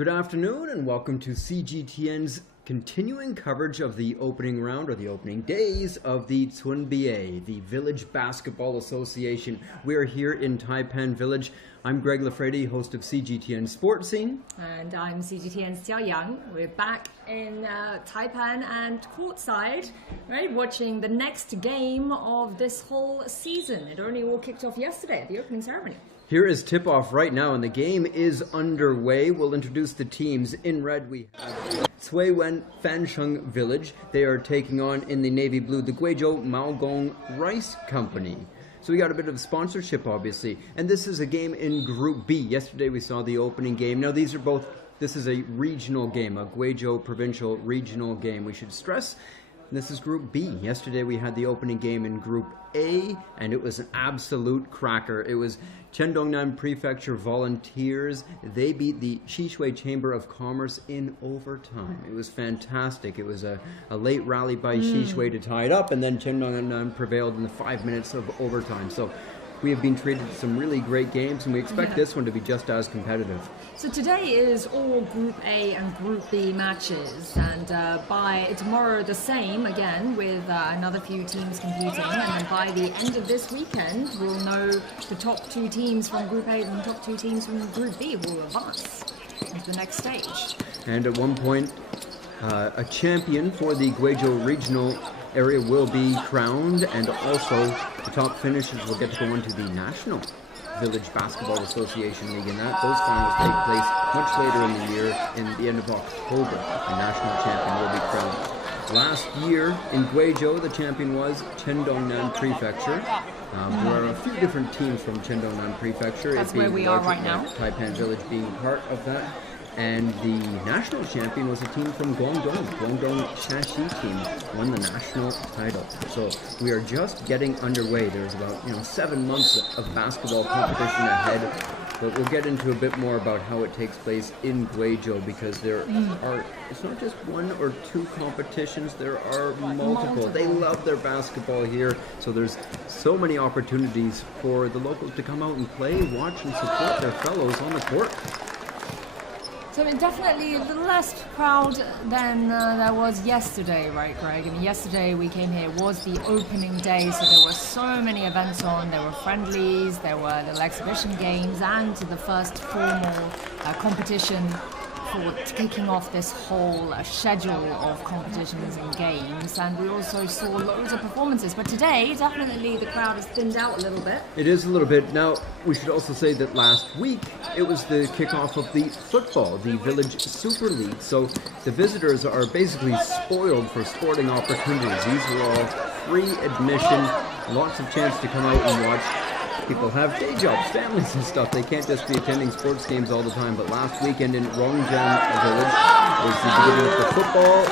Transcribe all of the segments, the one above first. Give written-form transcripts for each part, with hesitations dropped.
Good afternoon and welcome to CGTN's continuing coverage of the opening round or the opening days of the Cunba, the Village Basketball Association. We are here in Taipan Village. I'm Greg Lafredi, host of CGTN Sports Scene. And I'm CGTN's Jia Yang. We're back in Taipan and courtside, right, watching the next game of this whole season. It only all kicked off yesterday at the opening ceremony. Here is tip-off right now, and the game is underway. We'll introduce the teams. In red, we have Cuiwen Fansheng Village. They are taking on, in the navy blue, the Guizhou Maogong Rice Company. So we got a bit of sponsorship, obviously. And this is a game in Group B. Yesterday we saw the opening game. Now this is a regional game, a Guizhou provincial regional game. We should stress this is Group B. Yesterday we had the opening game in Group A, and it was an absolute cracker. It was Shandongnan Prefecture Volunteers. They beat the Shishui Chamber of Commerce in overtime. It was fantastic. It was a late rally by Shishui to tie it up, and then Shandongnan prevailed in the 5 minutes of overtime. So we have been treated to some really great games, and we expect this one to be just as competitive. So today is all Group A and Group B matches, and by tomorrow the same again with another few teams competing, and then by the end of this weekend we'll know the top two teams from Group A and the top two teams from Group B will advance into the next stage. And at one point, a champion for the Guizhou regional area will be crowned, and also the top finishers will get to go into the National Village Basketball Association League, and those finals take place much later in the year, in the end of October. The national champion will be crowned. Last year in Guizhou, the champion was Shandongnan Prefecture. There are a few different teams from Shandongnan Prefecture. That's where we are right now. Taipan Village being part of that. And the national champion was a team from Guangdong. Guangdong Shaanxi team won the national title. So we are just getting underway. There's about 7 months of basketball competition ahead. But we'll get into a bit more about how it takes place in Guizhou, because it's not just one or two competitions, there are multiple. They love their basketball here, so there's so many opportunities for the locals to come out and play, watch, and support their fellows on the court. So definitely a little less crowd than there was yesterday, right, Greg? I mean, yesterday we came here, it was the opening day, so there were so many events on. There were friendlies, there were little exhibition games, and the first formal competition for kicking off this whole schedule of competitions and games. And we also saw loads of performances. But today, definitely the crowd has thinned out a little bit. It is a little bit. Now, we should also say that last week, it was the kickoff of the football, the Village Super League. So the visitors are basically spoiled for sporting opportunities. These were all free admission, lots of chance to come out and watch. People have day jobs, families and stuff. They can't just be attending sports games all the time. But last weekend in Rongjiang Village was the beginning of the football.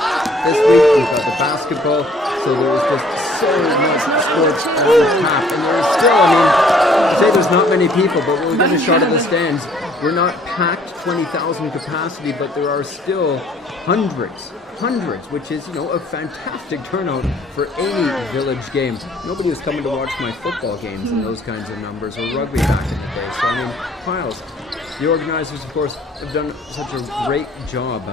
This week we've got the basketball. So there was just so much sports on tap. And there is still, I say there's not many people, but we'll get a shot of the stands. We're not packed 20,000 capacity, but there are still hundreds, which is, a fantastic turnout for any village game. Nobody was coming to watch my football games in those kinds of numbers, or rugby back in the day. So, piles. The organizers, of course, have done such a great job.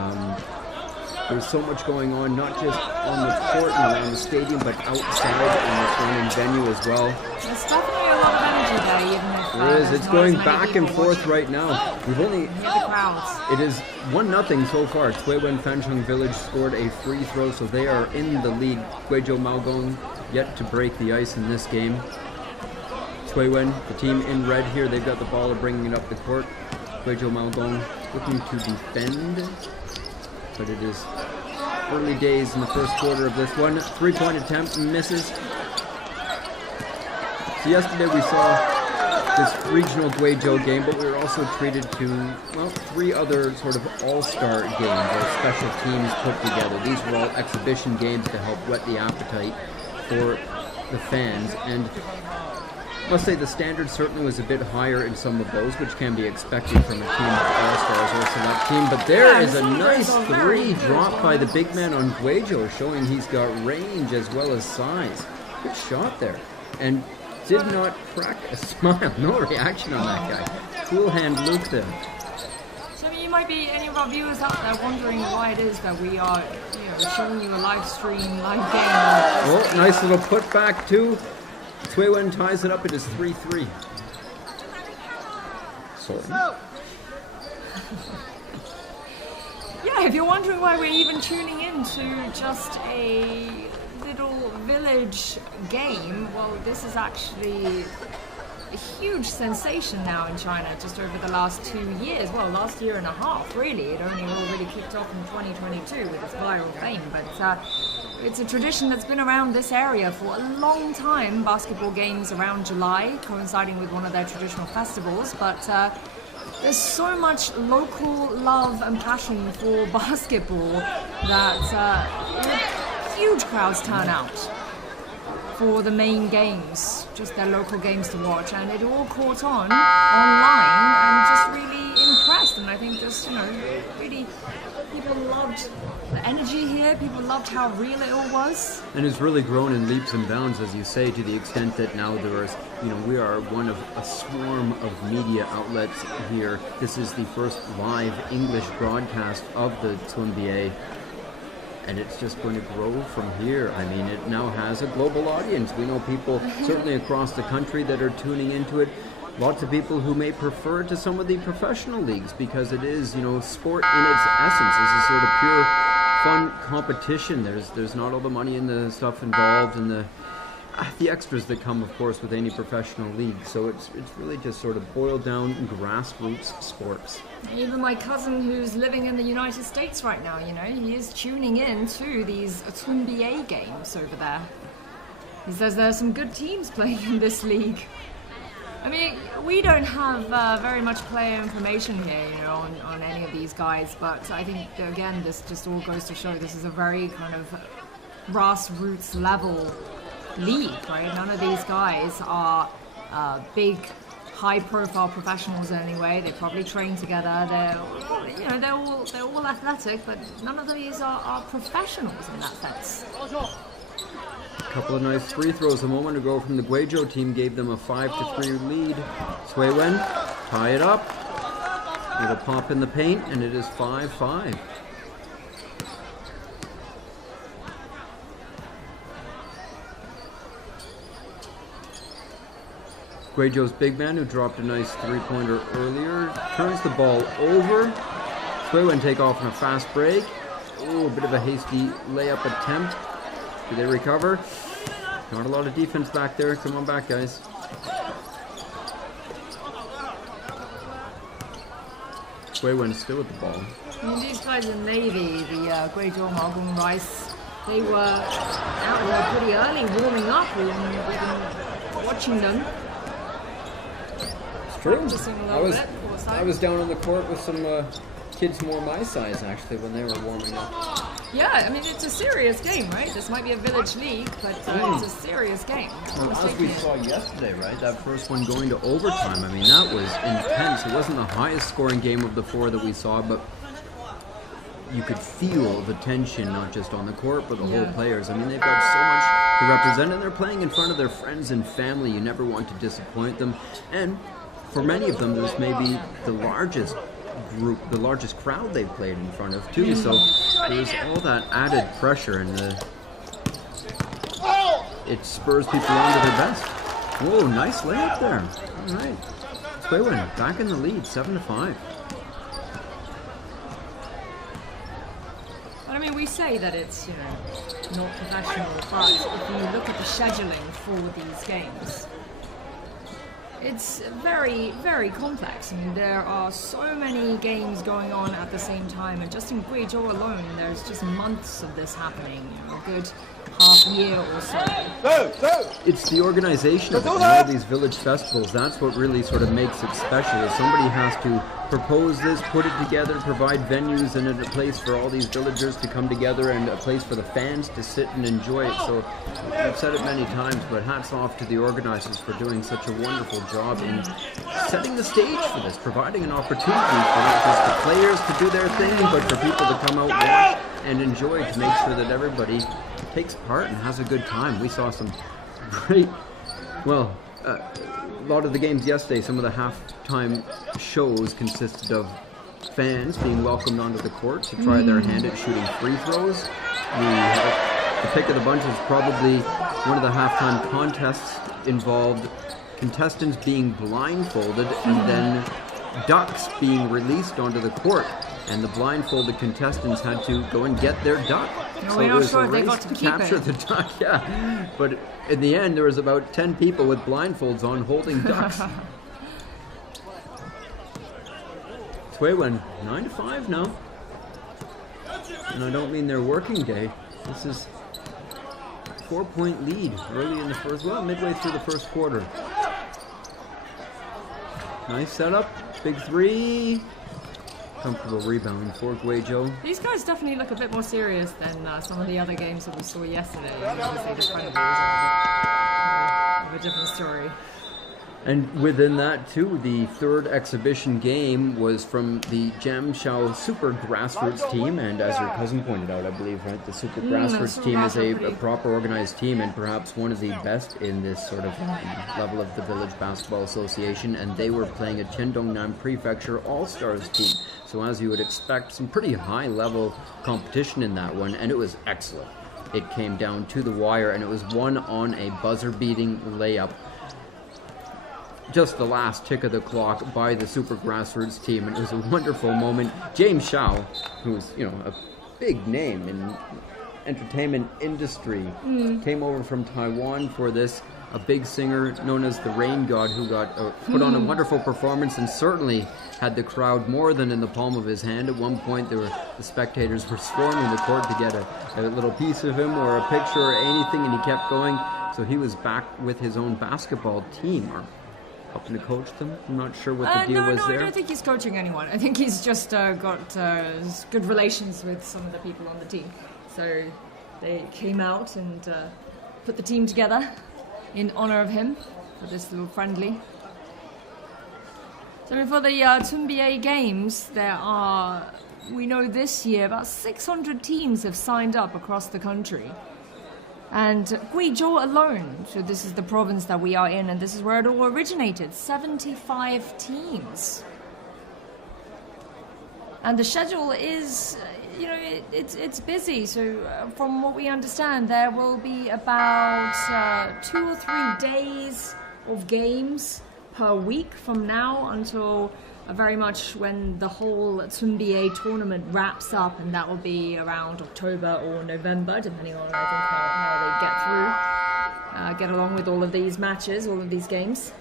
There's so much going on, not just on the court and around the stadium, but outside in the surrounding venue as well. There's definitely a lot of energy there, even if there is. It's going back and forth right now. We've only... Hear the crowds. It is 1-0 so far. Cuiwen Fansheng Village scored a free throw, so they are in the lead. Guizhou Maogong yet to break the ice in this game. Cuiwen, the team in red here, they've got the ball, of bringing it up the court. Guizhou Maogong looking to defend, but it is early days in the first quarter of this one. 3-point attempt misses. So yesterday we saw this regional Guizhou game, but we were also treated to, 3 other sort of all-star games or special teams put together. These were all exhibition games to help whet the appetite for the fans. And I must say the standard certainly was a bit higher in some of those, which can be expected from a team of all-stars or select team. But there is a nice three dropped by the big man on Guizhou, showing he's got range as well as size. Good shot there. And did not crack a smile. No reaction on that guy. Cool hand Luke there. So you might maybe any of our viewers out there wondering why it is that we are, showing you a live stream, live game. Oh, nice little put back too. Cui Wen ties it up. It is 3-3. Sorry. Yeah, if you're wondering why we're even tuning in to just a little village game, well, this is actually a huge sensation now in China just over the last 2 years. Well, last year and a half, really. It only really kicked off in 2022 with its viral fame, but it's a tradition that's been around this area for a long time. Basketball games around July, coinciding with one of their traditional festivals, but there's so much local love and passion for basketball that huge crowds turn out for the main games, just their local games to watch, and it all caught on online and just really impressed. And I think just, really people loved the energy here, people loved how real it all was. And it's really grown in leaps and bounds, as you say, to the extent that now there is, we are one of a swarm of media outlets here. This is the first live English broadcast of the NBA. And it's just going to grow from here. I mean, it now has a global audience. We know people certainly across the country that are tuning into it. Lots of people who may prefer it to some of the professional leagues because it is, sport in its essence. This is sort of pure fun competition. There's not all the money in the stuff involved and the extras that come, of course, with any professional league. So it's really just sort of boiled down grassroots sports. Even my cousin who's living in the United States right now, he is tuning in to these NBA games over there. He says there's some good teams playing in this league. I mean, we don't have very much player information here, on any of these guys, but I think, again, this just all goes to show this is a very kind of grassroots level league, right? None of these guys are big, high-profile professionals anyway. They probably train together. They're all athletic, but none of these are professionals in that sense. A couple of nice free throws a moment ago from the Guizhou team gave them a 5-3 lead. Cui Wen tie it up. It'll pop in the paint, and it is 5-5. Guizhou's big man, who dropped a nice three-pointer earlier, turns the ball over. Cui Wen take off on a fast break. Oh, a bit of a hasty layup attempt. Do they recover? Not a lot of defense back there. Come on back, guys. Cui Wen still with the ball. I mean, these guys in Navy, the Guizhou Maogong Rice, they were out there pretty early warming up. We've been watching them. It's true. I was down on the court with some kids more my size, actually, when they were warming up. Yeah, I mean, it's a serious game, right? This might be a village league, but it's a serious game. Well, as we saw yesterday, right? That first one going to overtime, I mean, that was intense. It wasn't the highest scoring game of the four that we saw, but you could feel the tension, not just on the court, but the whole players. I mean, they've got so much to represent, and they're playing in front of their friends and family. You never want to disappoint them. And for many of them, this may be the largest group, the largest crowd they've played in front of too, so there's all that added pressure, and it spurs people on to their best. Whoa, nice layup there. All right, Cui Wen back in the lead, 7-5. I mean, we say that it's not professional, but if you look at the scheduling for these games, it's very, very complex. I mean, there are so many games going on at the same time, and just in Guizhou alone, there's just months of this happening, a good half year or so. It's the organization of all these village festivals. That's what really sort of makes it special. Is somebody has to propose this, put it together, provide venues and a place for all these villagers to come together, and a place for the fans to sit and enjoy it. So I've said it many times, but hats off to the organizers for doing such a wonderful job in setting the stage for this, providing an opportunity for not just the players to do their thing, but for people to come out, watch, and enjoy, to make sure that everybody takes part and has a good time. We saw some great, a lot of the games yesterday, some of the halftime shows consisted of fans being welcomed onto the court to try their hand at shooting free throws. The pick of the bunch is probably one of the halftime contests involved contestants being blindfolded and then ducks being released onto the court. And the blindfolded contestants had to go and get their duck. No, we're not sure if they got to keep capture it. the duck, yeah. But in the end, there was about 10 people with blindfolds on holding ducks. Swaywen, 9-5 now. And I don't mean their working day. This is a 4-point lead early in the first, well, midway through the first quarter. Nice setup, big three. Comfortable rebound for Guizhou. These guys definitely look a bit more serious than some of the other games that we saw yesterday. Obviously, the China Bulls are a different story. And within that, too, the third exhibition game was from the Guizhou Super Grassroots team. And as your cousin pointed out, I believe, right, the Super Grassroots team is a proper organized team and perhaps one of the best in this sort of level of the Village Basketball Association. And they were playing a Qingdongnan Prefecture All-Stars team. So as you would expect, some pretty high-level competition in that one, and it was excellent. It came down to the wire, and it was won on a buzzer-beating layup. Just the last tick of the clock by the Super Grassroots team, and it was a wonderful moment. James Shao, who's, a big name in entertainment industry, came over from Taiwan for this. A big singer known as the Rain God, who got put on a wonderful performance and certainly had the crowd more than in the palm of his hand. At one point, the spectators were swarming the court to get a little piece of him or a picture or anything, and he kept going. So he was back with his own basketball team, or helping to coach them. I'm not sure what the deal was there. I don't think he's coaching anyone. I think he's just got good relations with some of the people on the team. So they came out and put the team together in honor of him for this little friendly. So for the Tunbie Games, we know this year, about 600 teams have signed up across the country. And Guizhou alone, so this is the province that we are in, and this is where it all originated, 75 teams. And the schedule is, it's busy. So from what we understand, there will be about 2 or 3 days of games per week from now until very much when the whole Tunbie tournament wraps up, and that will be around October or November, depending on, I think, how they get along with all of these matches, all of these games.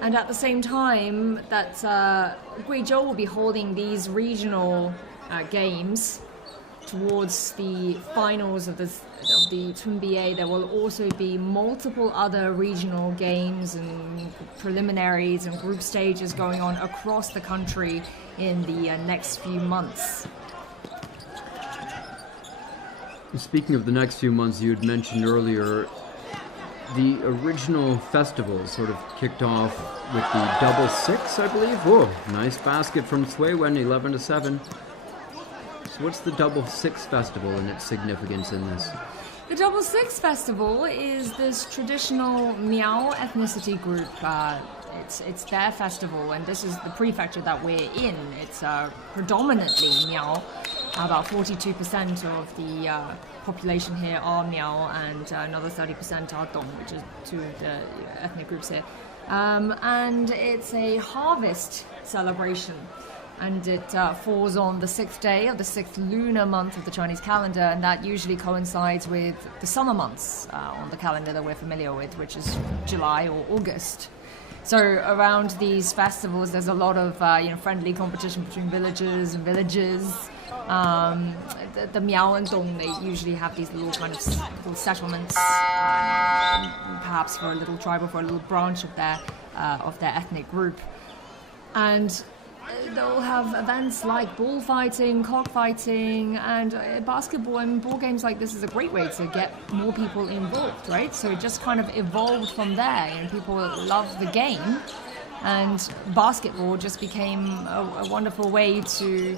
And at the same time that Guizhou will be holding these regional games towards the finals of the Tunbie, there will also be multiple other regional games and preliminaries and group stages going on across the country in the next few months. Speaking of the next few months, you had mentioned earlier, the original festival sort of kicked off with the double six, I believe. Whoa, nice basket from Swaywen, 11-7. So what's the double six festival and its significance in this? The Double Six Festival is this traditional Miao ethnicity group. It's their festival, and this is the prefecture that we're in. It's predominantly Miao. About 42% of the population here are Miao, and another 30% are Dong, which is two of the ethnic groups here. And it's a harvest celebration. And it falls on the 6th day of the 6th lunar month of the Chinese calendar, and that usually coincides with the summer months on the calendar that we're familiar with, which is July or August. So around these festivals, there's a lot of friendly competition between villagers and villages. The Miao and Dong, they usually have these little kind of little settlements, perhaps for a little tribe or for a little branch of their ethnic group, and they'll have events like bullfighting, cockfighting, and basketball and ball games like this is a great way to get more people involved, right? So it just kind of evolved from there, and people love the game, and basketball just became a wonderful way to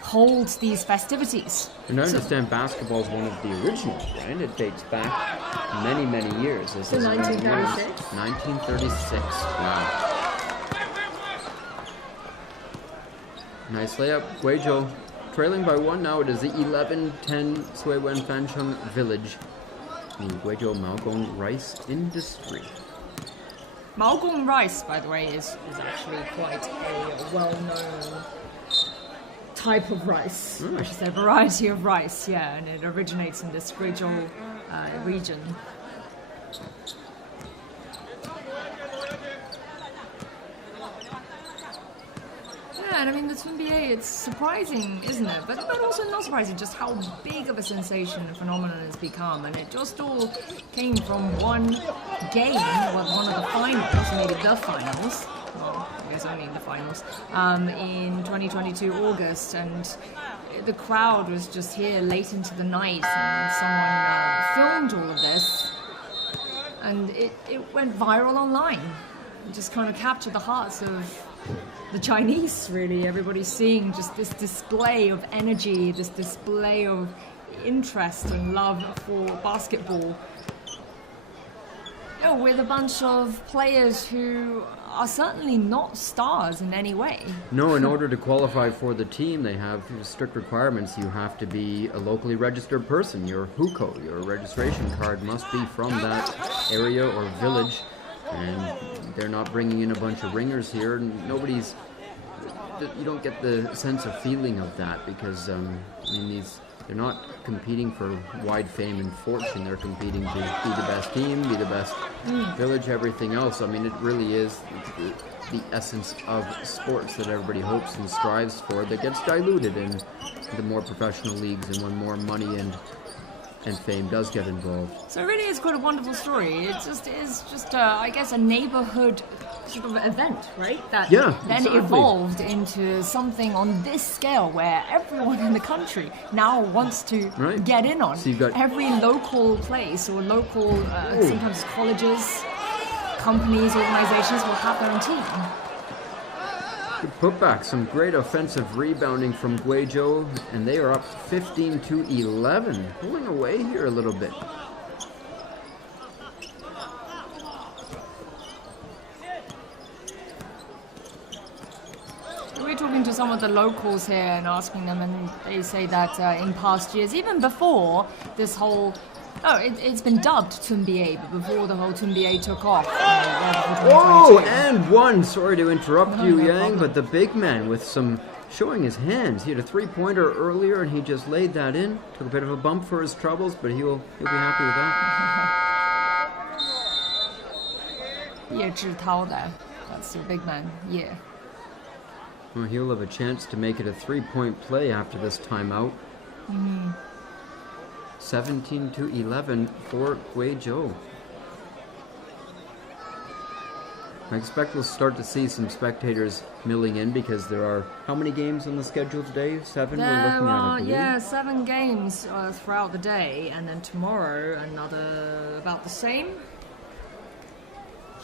hold these festivities. And I understand basketball is one of the originals, right? It dates back many, many years. This is 1936? 1936, wow. Nice layup. Guizhou trailing by 1 now. It is the 11-10 Suiwen Fancheng Village. The Guizhou Maogong Rice Industry. Maogong rice, by the way, is actually quite a well-known type of rice. I should say variety of rice, yeah, and it originates in this Guizhou region. Yeah, and I mean, the NBA, it's surprising, isn't it? But also not surprising just how big of a sensation and phenomenon it's become. And it just all came from one game, well, one of the finals, maybe the finals, well, I guess only in the finals, in 2022 August. And the crowd was just here late into the night, and someone filmed all of this. And it went viral online. It just kind of captured the hearts of the Chinese, really. Everybody's seeing just this display of energy, this display of interest and love for basketball. You know, with a bunch of players who are certainly not stars in any way. No, in order to qualify for the team, they have strict requirements. You have to be a locally registered person. Your hukou, your registration card, must be from that area or village. And they're not bringing in a bunch of ringers here. You don't get the sense of feeling of that because, I mean, they're not competing for wide fame and fortune. They're competing to be the best team, be the best village, everything else. I mean, it really is the essence of sports that everybody hopes and strives for that gets diluted in the more professional leagues and when more money and fame does get involved. So it really is quite a wonderful story. It just is I guess, a neighborhood sort of event, right? That then evolved into something on this scale where everyone in the country now wants to get in on. So you've got every local place or local, sometimes colleges, companies, organizations will have their own team. Good putback, some great offensive rebounding from Guizhou, and they are up 15-11, pulling away here a little bit. We're talking to some of the locals here and asking them, and they say that in past years, even before this whole it's been dubbed Tunbie, but before the whole Tunbie took off. Oh, and one. Sorry to interrupt you, Yang, but the big man with showing his hands. He had a three-pointer earlier, and he just laid that in. Took a bit of a bump for his troubles, but he'll be happy with that. Ye Zhitao there. That's the big man. Yeah. Well, he'll have a chance to make it a three-point play after this timeout. 17-11 for Guizhou. I expect we'll start to see some spectators milling in because there are how many games on the schedule today? 7 we're looking at, I believe. Yeah, 7 games throughout the day, and then tomorrow another about the same.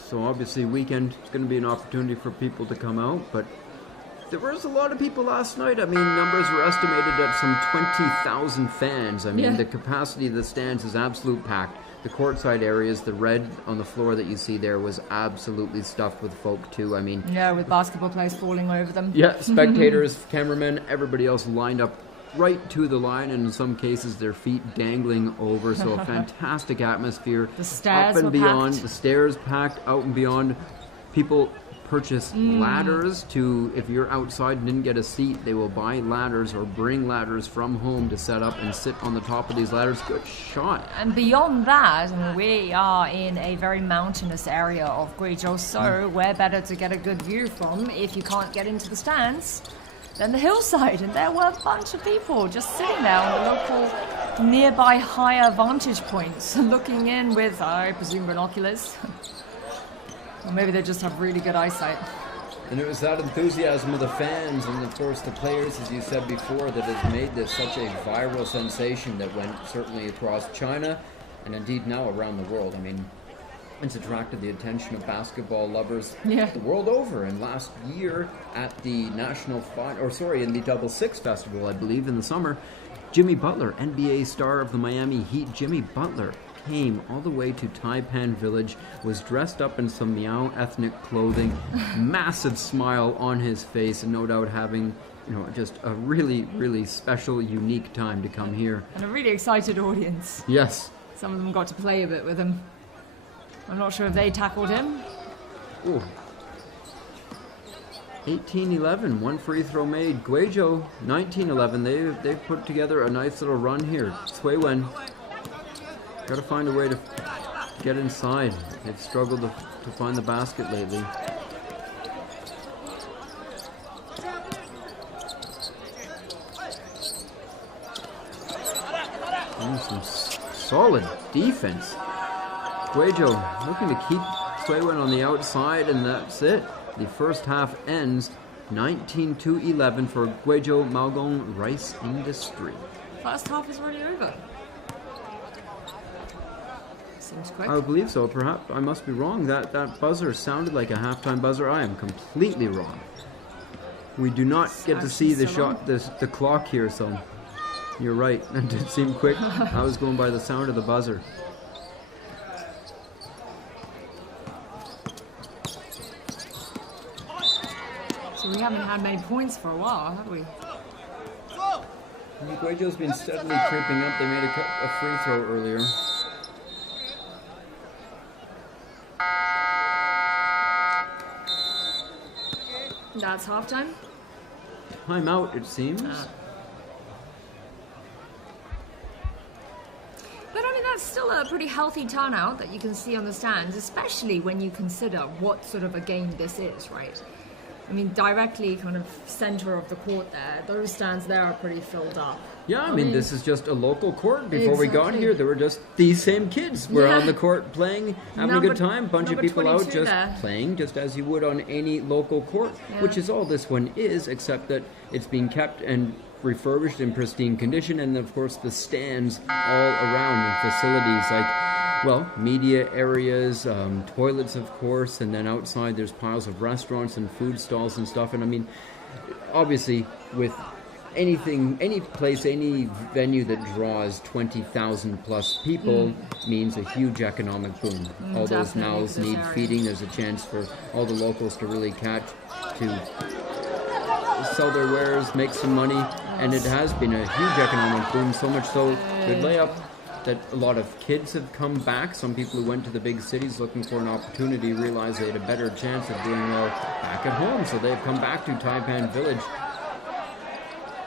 So obviously weekend is going to be an opportunity for people to come out, but there was a lot of people last night. I mean, numbers were estimated at some 20,000 fans. I mean, the capacity of the stands is absolute packed. The courtside areas, the red on the floor that you see there was absolutely stuffed with folk too. I mean... Yeah, with basketball players falling over them. Yeah, spectators, cameramen, everybody else lined up right to the line, and in some cases their feet dangling over. So a fantastic atmosphere. The stairs up and were beyond. packed. The stairs packed, out and beyond. People purchase ladders to, if you're outside and didn't get a seat, they will buy ladders or bring ladders from home to set up and sit on the top of these ladders. Good shot. And beyond that, I mean, we are in a very mountainous area of Guizhou, so where better to get a good view from if you can't get into the stands than the hillside. And there were a bunch of people just sitting there on the local nearby higher vantage points looking in with, I presume, binoculars. Or maybe they just have really good eyesight. And it was that enthusiasm of the fans and, of course, the players, as you said before, that has made this such a viral sensation that went certainly across China and indeed now around the world. I mean, it's attracted the attention of basketball lovers the world over. And last year at the in the Double Six Festival, I believe, in the summer, Jimmy Butler, NBA star of the Miami Heat, Jimmy Butler, came all the way to Taipan Village, was dressed up in some Miao ethnic clothing, massive smile on his face, and no doubt having just a really, really special, unique time to come here. And a really excited audience. Yes. Some of them got to play a bit with him. I'm not sure if they tackled him. Ooh. 18-11, one free throw made. Guizhou, 19-11. They've put together a nice little run here. Cui Wen. Got to find a way to get inside. They've struggled to find the basket lately. Some solid defense. Guizhou looking to keep Cui Wen on the outside, and that's it. The first half ends 19-11 for Guizhou Maogong Rice Industry. First half is already over. Seems quick. I believe so. Perhaps I must be wrong. That buzzer sounded like a halftime buzzer. I am completely wrong. We do not get to see the clock here, so you're right. It did seem quick. I was going by the sound of the buzzer. So we haven't had many points for a while, have we? Guizhou's been steadily creeping up. They made a free throw earlier. That's halftime. Timeout, it seems. But I mean, that's still a pretty healthy turnout that you can see on the stands, especially when you consider what sort of a game this is, right? I mean, directly kind of center of the court there, those stands there are pretty filled up. Yeah, I mean, this is just a local court. Before we got here, there were just these same kids were on the court playing, having a good time. Bunch of people out just playing, just as you would on any local court, which is all this one is, except that it's being kept and refurbished in pristine condition, and of course the stands all around and facilities like, well, media areas, toilets, of course, and then outside there's piles of restaurants and food stalls and stuff. And I mean, obviously, with anything, any place, any venue that draws 20,000 plus people means a huge economic boom. All those mouths need feeding. There's a chance for all the locals to really catch, to sell their wares, make some money, and it has been a huge economic boom, so much so, good layup, that a lot of kids have come back. Some people who went to the big cities looking for an opportunity realized they had a better chance of doing well back at home, so they've come back to Taipan Village.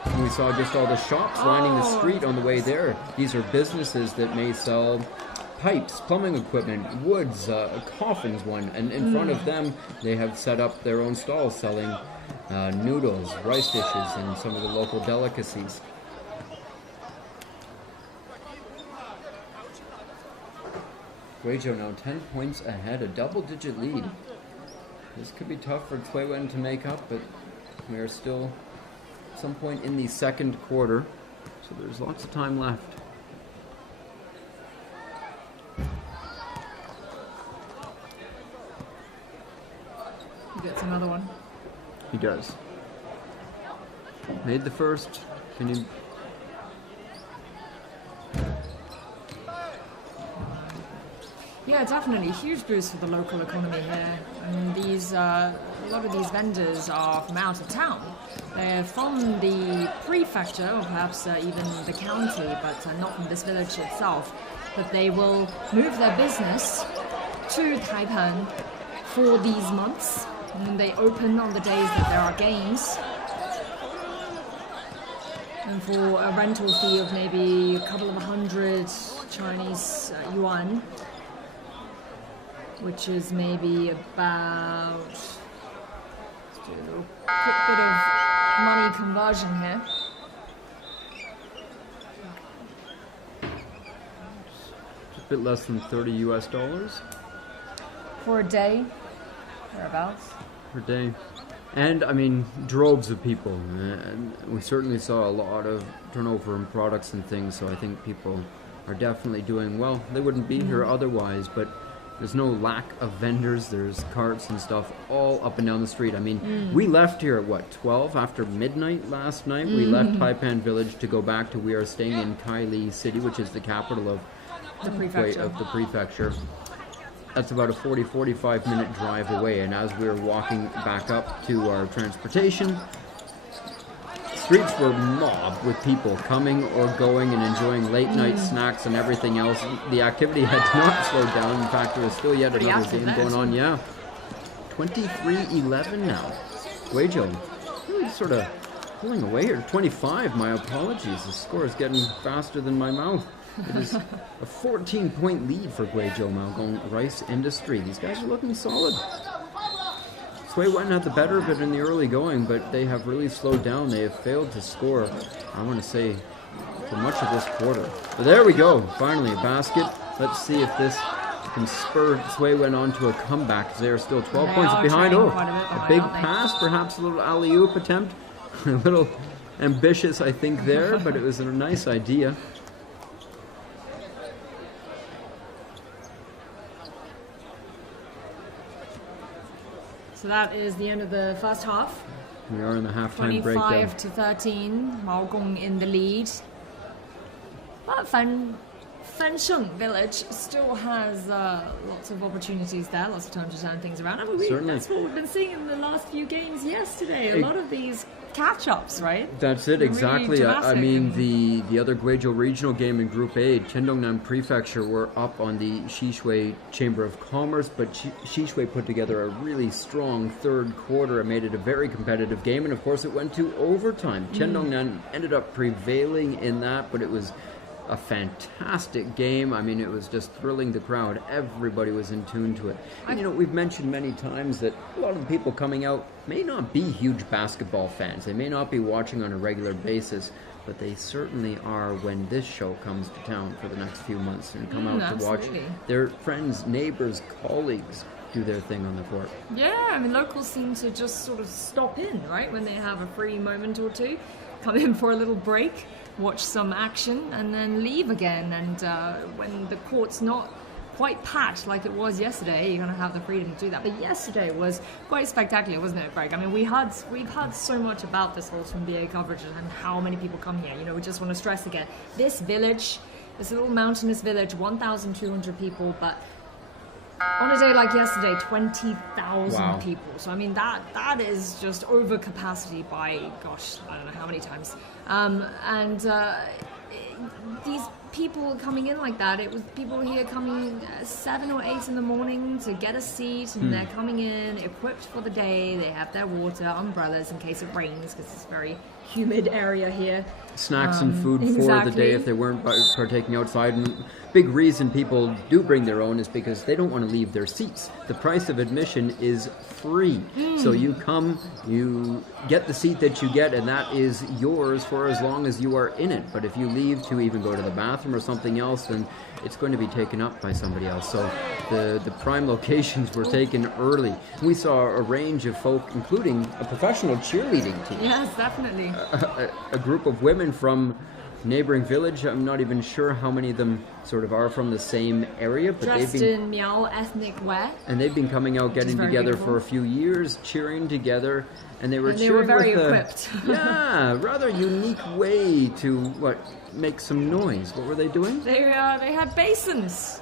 And we saw just all the shops lining the street on the way there. These are businesses that may sell pipes, plumbing equipment, woods, coffins one, and in front of them they have set up their own stalls selling noodles, rice dishes, and some of the local delicacies. Guizhou now 10 points ahead, a double-digit lead. This could be tough for Cui Wen to make up, but we are still at some point in the second quarter, so there's lots of time left. He gets another one. He does. Made the first. Can you... Yeah, definitely. Huge boost for the local economy here. I mean, a lot of these vendors are from out of town. They're from the prefecture, or perhaps even the county, but not from this village itself. But they will move their business to Taipan for these months. And they open on the days that there are games. And for a rental fee of maybe a couple of 100 Chinese yuan, which is maybe about, let's do a little quick bit of money conversion here. Just a bit less than $30 US. For a day, thereabouts. Per day. And, I mean, droves of people. And we certainly saw a lot of turnover in products and things, so I think people are definitely doing well. They wouldn't be here otherwise, but there's no lack of vendors. There's carts and stuff all up and down the street. I mean, we left here at, 12 after midnight last night? We left Taipan Village to go back to, we are staying in Kaili City, which is the capital of the prefecture. That's about a 40-45 minute drive away, and as we were walking back up to our transportation, streets were mobbed with people coming or going and enjoying late night snacks and everything else. The activity had not slowed down. In fact, there was still yet another game going on. Yeah, 23-11 now. Guizhou really sort of pulling away here. 25, my apologies. The score is getting faster than my mouth. It is a 14-point lead for Guizhou Maogong Rice Industry. These guys are looking solid. Sui Wen had the better of it in the early going, but they have really slowed down. They have failed to score, I want to say, for much of this quarter. But there we go. Finally, a basket. Let's see if this can spur Sui Wen onto a comeback. They are still 12 points behind. Oh, a big pass, perhaps a little alley-oop attempt. A little ambitious, I think, there, but it was a nice idea. So that is the end of the first half. We are in the halftime break. 25-13, Maogong in the lead. But Fansheng Village still has lots of opportunities there, lots of time to turn things around. I mean, Certainly. That's what we've been seeing in the last few games yesterday. A lot of these catch-ups, right? That's it, exactly. Really I mean, the other Guizhou regional game in Group A, Qingdongnan Prefecture, were up on the Xishui Chamber of Commerce, but Xishui put together a really strong third quarter and made it a very competitive game, and of course it went to overtime. Qingdongnan ended up prevailing in that, but it was a fantastic game. I mean, it was just thrilling the crowd. Everybody was in tune to it. And, you know, we've mentioned many times that a lot of the people coming out may not be huge basketball fans. They may not be watching on a regular basis, but they certainly are when this show comes to town for the next few months and come out to watch their friends, neighbors, colleagues do their thing on the court. Yeah, I mean, locals seem to just sort of stop in, right, when they have a free moment or two, come in for a little break, watch some action, and then leave again. And when the court's not quite packed like it was yesterday, you're going to have the freedom to do that. But yesterday was quite spectacular, wasn't it, Greg? I mean, we've heard so much about this whole NBA coverage and how many people come here. You know, we just want to stress again, this village, this little mountainous village, 1,200 people, but on a day like yesterday, 20,000 people. So I mean, that is just over capacity by, gosh, I don't know how many times. These people coming in like that, it was people here coming 7 or 8 in the morning to get a seat, and they're coming in equipped for the day. They have their water, umbrellas in case it rains, because it's a very humid area here. Snacks and food for the day if they weren't partaking outside. And big reason people do bring their own is because they don't want to leave their seats. The price of admission is free. So you come, you get the seat that you get, and that is yours for as long as you are in it. But if you leave to even go to the bathroom or something else, then it's going to be taken up by somebody else. So the prime locations were taken early. We saw a range of folk, including a professional cheerleading team. Yes, definitely. A group of women from neighboring village. I'm not even sure how many of them sort of are from the same area, but dressed in Miao ethnic wear, and they've been coming out, getting together for a few years, cheering together, and they were cheering very with equipped. Rather unique way to make some noise. What were they doing? They had basins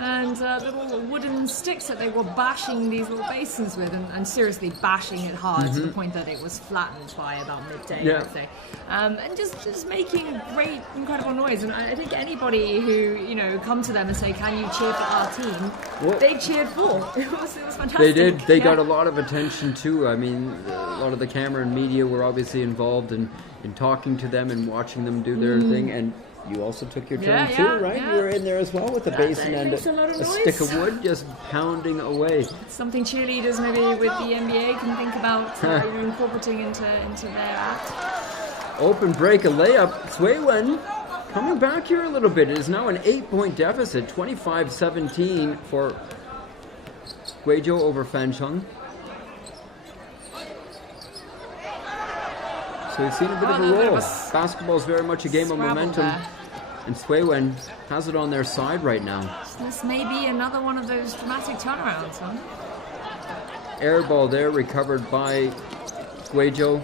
and little wooden sticks that they were bashing these little basins with, and seriously bashing it hard to the point that it was flattened by about midday, I'd say. And just making great, incredible noise. And I think anybody who, come to them and say, can you cheer for our team, they cheered for. It was fantastic. They did. They got a lot of attention too. I mean, a lot of the camera and media were obviously involved in talking to them and watching them do their thing. And you also took your turn too, right? Yeah. You were in there as well with a basin and a stick of wood just pounding away. It's something cheerleaders maybe with the NBA can think about incorporating into their act. Open break, a layup. Sui Wen coming back here a little bit. It is now an 8-point deficit, 25-17 for Guizhou over Fansheng. So we've seen a bit of a roll. Basketball is very much a game of momentum. And Sui Wen has it on their side right now. This may be another one of those dramatic turnarounds, huh? Air ball there, recovered by Guizhou.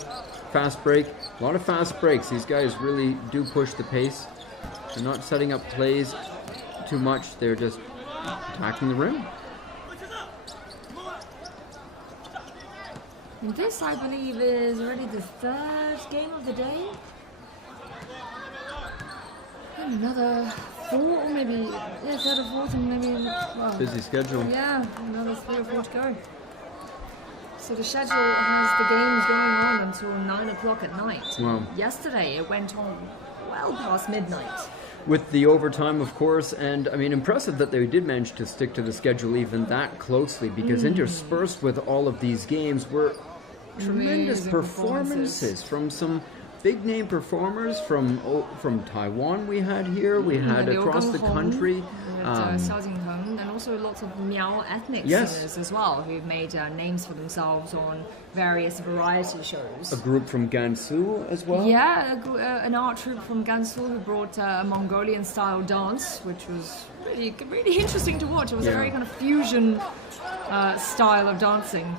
Fast break. A lot of fast breaks. These guys really do push the pace. They're not setting up plays too much. They're just attacking the rim. And this, I believe, is already the third game of the day. And another 4, or maybe, yeah, third or fourth, and maybe, well, busy schedule. Yeah, another 3 or 4 to go. So the schedule has the games going on until 9 o'clock at night. Wow. Yesterday it went on well past midnight. With the overtime, of course, and I mean, impressive that they did manage to stick to the schedule even that closely, because interspersed with all of these games were tremendous Amazing performances from some big name performers from Taiwan. We had here, we had across the country. And also lots of Miao ethnic Yes. singers as well, who've made names for themselves on various variety shows. A group from Guizhou as well. Yeah, an art troupe from Guizhou who brought a Mongolian-style dance, which was really, really interesting to watch. It was a very kind of fusion style of dancing.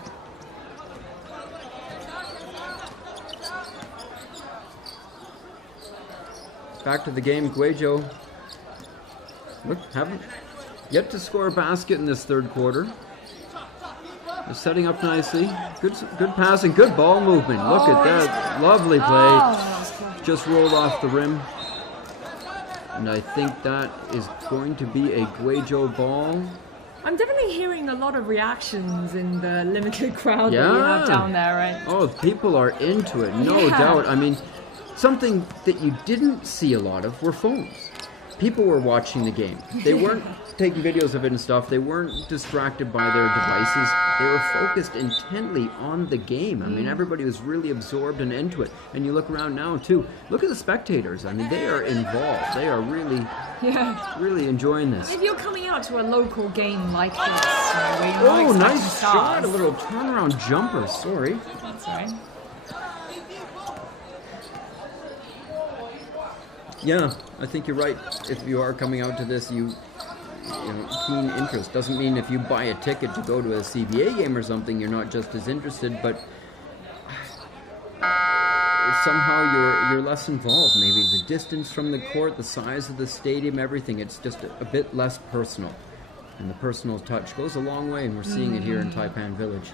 Back to the game, Guizhou. Look, haven't yet to score a basket in this third quarter. They're setting up nicely. Good passing, good ball movement. Look at that, lovely play. That was cool. Just rolled off the rim. And I think that is going to be a Guizhou ball. I'm definitely hearing a lot of reactions in the limited crowd that you have down there, right? Oh, people are into it, no doubt. I mean, something that you didn't see a lot of were phones. People were watching the game. They weren't taking videos of it and stuff. They weren't distracted by their devices. They were focused intently on the game. I mean, everybody was really absorbed and into it. And you look around now, too. Look at the spectators. I mean, they are involved. They are really, really enjoying this. If you're coming out to a local game like this, where you're not expecting nice stars. shot. A little turnaround jumper. Sorry. That's right. Yeah, I think you're right. If you are coming out to this, you know, keen interest. Doesn't mean if you buy a ticket to go to a CBA game or something, you're not just as interested, but somehow you're less involved. Maybe the distance from the court, the size of the stadium, everything, it's just a bit less personal. And the personal touch goes a long way, and we're seeing it here in Taipan Village.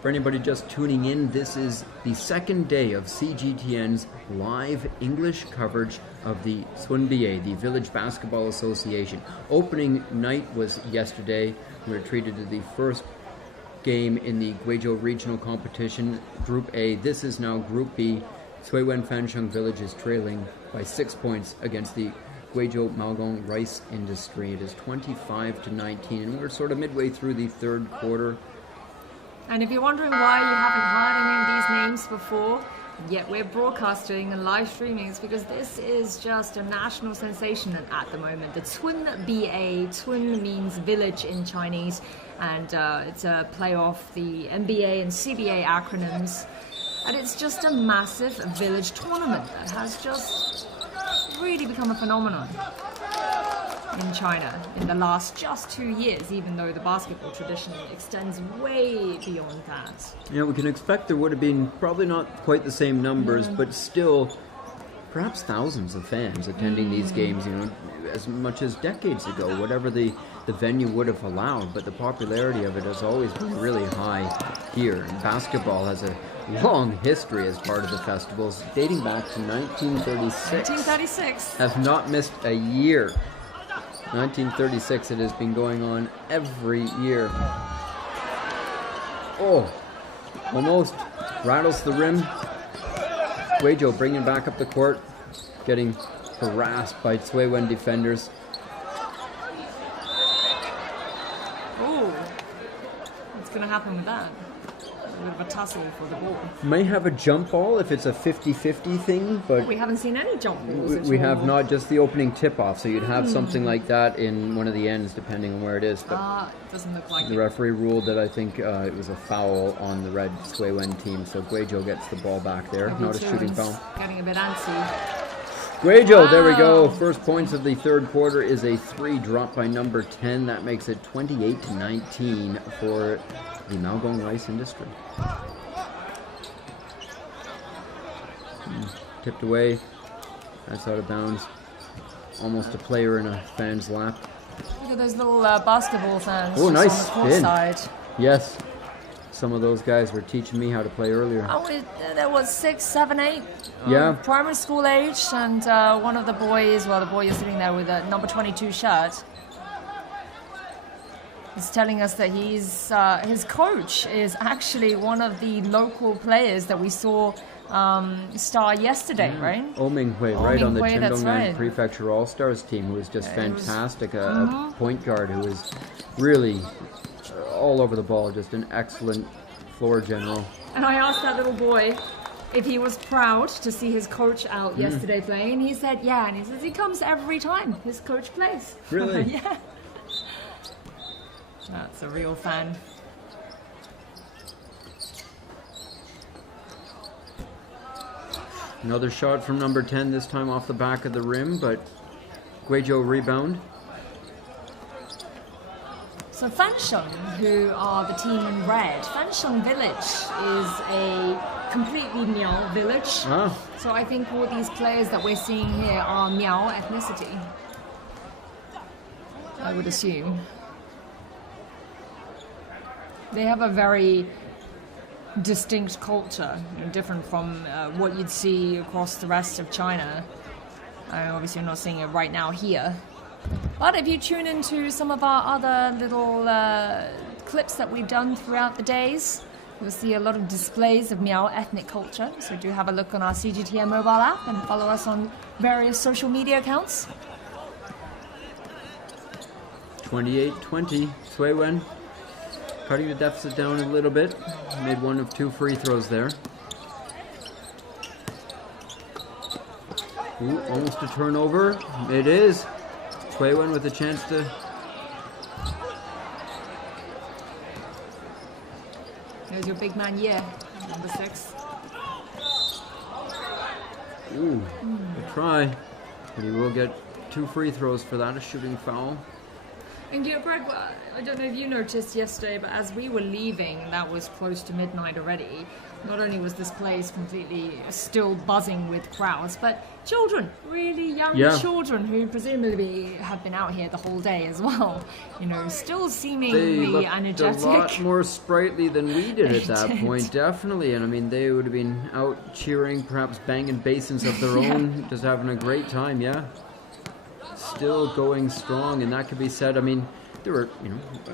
For anybody just tuning in, this is the second day of CGTN's live English coverage of the SWNBA, the Village Basketball Association. Opening night was yesterday. We were treated to the first game in the Guizhou Regional Competition, Group A. This is now Group B. Cuiwen Fansheng Village is trailing by 6 points against the Guizhou Maogong Rice Industry. It is 25-19, and we're sort of midway through the third quarter. And if you're wondering why you haven't heard any of these names before, yet we're broadcasting and live streaming, it's because this is just a national sensation at the moment. The SWNBA, SWN means village in Chinese, and it's a play off the NBA and CBA acronyms. And it's just a massive village tournament that has just really become a phenomenon in China in the last just 2 years, even though the basketball tradition extends way beyond that. Yeah, we can expect there would have been probably not quite the same numbers, but still perhaps thousands of fans attending these games, you know, as much as decades ago, whatever the venue would have allowed. But the popularity of it has always been really high here. And basketball has a long history as part of the festivals, dating back to 1936. 1936. Have not missed a year. 1936, it has been going on every year. Oh, almost rattles the rim. Guizhou bringing back up the court, getting harassed by Cuiwen defenders. Oh, what's going to happen with that? A bit of a tussle for the ball. May have a jump ball if it's a 50-50 thing, but We haven't seen any jump balls at we all. have not, just the opening tip-off, so you'd have something like that in one of the ends, depending on where it is. But It doesn't look like the it. referee ruled that I think it was a foul on the red Cuiwen team, so Guizhou gets the ball back there. Not a shooting foul. Getting a bit antsy. Guizhou, there we go. Wow. First points of the third quarter is a 3 dropped by number 10. That makes it 28-19 for the Maogong Rice Industry. Tipped away. That's out of bounds. Almost a player in a fan's lap. Look at those little basketball fans Oh, just nice on the court spin. side. Yes. Some of those guys were teaching me how to play earlier. There was 6, 7, 8. Yeah. Primary school age, and one of the boys, the boy is sitting there with a number 22 shirt. He's telling us that his coach is actually one of the local players that we saw star yesterday, right? Oh Ming-hui, right on the Ming-hui, that's Qingdong right. Prefecture All-Stars team, who was just fantastic. A point guard who was really all over the ball, just an excellent floor general. And I asked that little boy if he was proud to see his coach out yesterday playing. He said, yeah, and he says he comes every time his coach plays. Really? Yeah. That's a real fan. Another shot from number 10, this time off the back of the rim, but Guizhou rebound. So Fansheng, who are the team in red, Fansheng Village is a completely Miao village. So I think all these players that we're seeing here are Miao ethnicity, I would assume. They have a very distinct culture, different from what you'd see across the rest of China. Obviously, you're not seeing it right now here. But if you tune into some of our other little clips that we've done throughout the days, you'll see a lot of displays of Miao ethnic culture. So do have a look on our CGTN mobile app and follow us on various social media accounts. 28-20, Cui Wen cutting the deficit down a little bit. Made one of 2 free throws there. Ooh, almost a turnover. It is. Cui Wen with a chance to... There's your big man, number 6. Ooh, a try. But he will get 2 free throws for that, a shooting foul. And Greg, I don't know if you noticed yesterday, but as we were leaving, that was close to midnight already. Not only was this place completely still buzzing with crowds, but children, really young children who presumably have been out here the whole day as well. Still seemingly energetic. They looked a lot more sprightly than we did at that point, definitely. And I mean, they would have been out cheering, perhaps banging basins of their own, just having a great time, Still going strong, and that could be said. I mean, there were,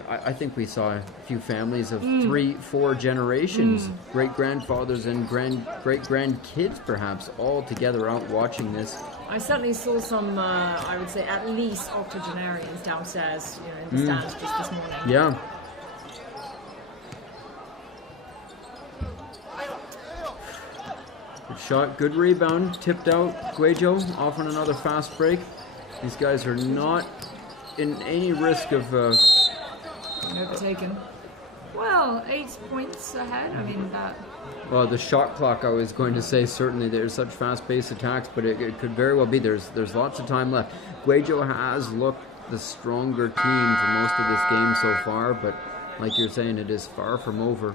I think we saw a few families of 3, 4 generations, great-grandfathers and great-grandkids, perhaps, all together out watching this. I certainly saw some, I would say, at least octogenarians downstairs, in the stands just this morning. Yeah. Good shot, good rebound, tipped out. Guizhou off on another fast break. These guys are not in any risk of overtaken. Well, 8 points ahead. I mean that. Well, the shot clock. I was going to say certainly there's such fast-paced attacks, but it could very well be. There's lots of time left. Guizhou has looked the stronger team for most of this game so far, but like you're saying, it is far from over.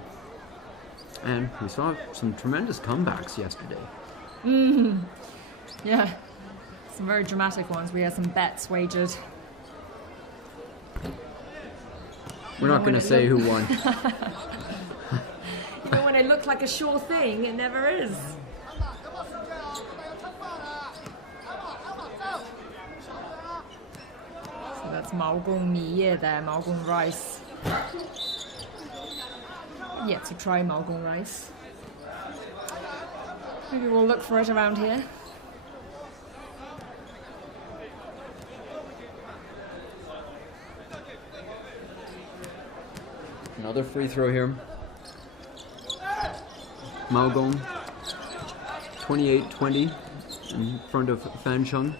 And we saw some tremendous comebacks yesterday. Yeah. Some very dramatic ones. We had some bets wagered. We're not going to say who won. When it looked like a sure thing, it never is. So that's Mao Gong Mi Ye there, Mao Gong rice. Yet to try Mao Gong rice. Maybe we'll look for it around here. Another free throw here. Mao Gong, 28-20 in front of Fansheng.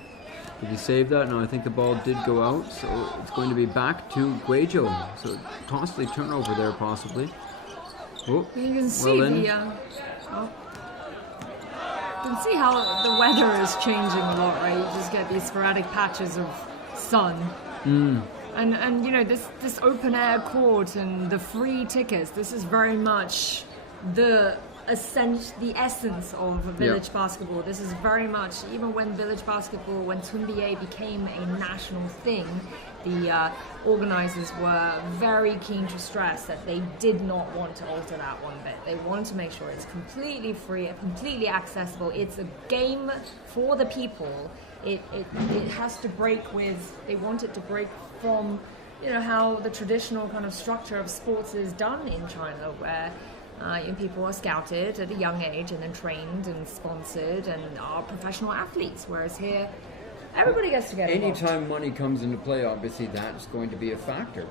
Did he save that? No, I think the ball did go out, so it's going to be back to Guizhou. So costly turnover there, possibly. Oh, you can see you can see how the weather is changing a lot, right? You just get these sporadic patches of sun. And this open air court and the free tickets, this is very much the the essence of village basketball. This is very much, even when village basketball, when Tunbiye became a national thing, the organizers were very keen to stress that they did not want to alter that one bit. They wanted to make sure it's completely free, completely accessible. It's a game for the people. It has to break with, they want it to break from, how the traditional kind of structure of sports is done in China, where people are scouted at a young age and then trained and sponsored and are professional athletes, whereas here everybody gets to get involved. Anytime money comes into play, obviously that's going to be a factor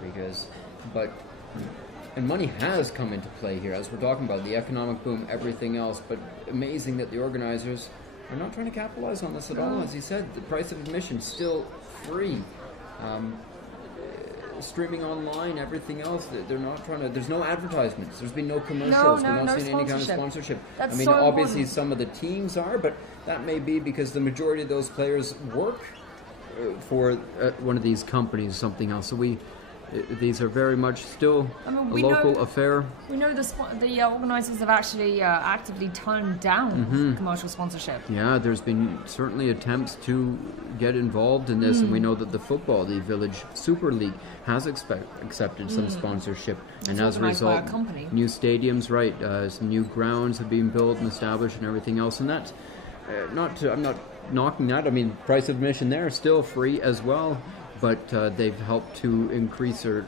and money has come into play here, as we're talking about the economic boom, everything else, but amazing that the organizers are not trying to capitalize on this at all. As you said, the price of admission still free. Streaming online, everything else, they're not trying to, there's no advertisements, there's been no commercials, we're not seeing any kind of sponsorship. That's obviously some of the teams are, but that may be because the majority of those players work for one of these companies, something else. So these are very much still a local affair. We know the organizers have actually actively turned down commercial sponsorship. Yeah, there's been certainly attempts to get involved in this, and we know that the Village Super League has accepted some sponsorship, and as a result, new stadiums, some new grounds have been built and established, and everything else. And that's I'm not knocking that. I mean, price of admission there is still free as well. But they've helped to increase or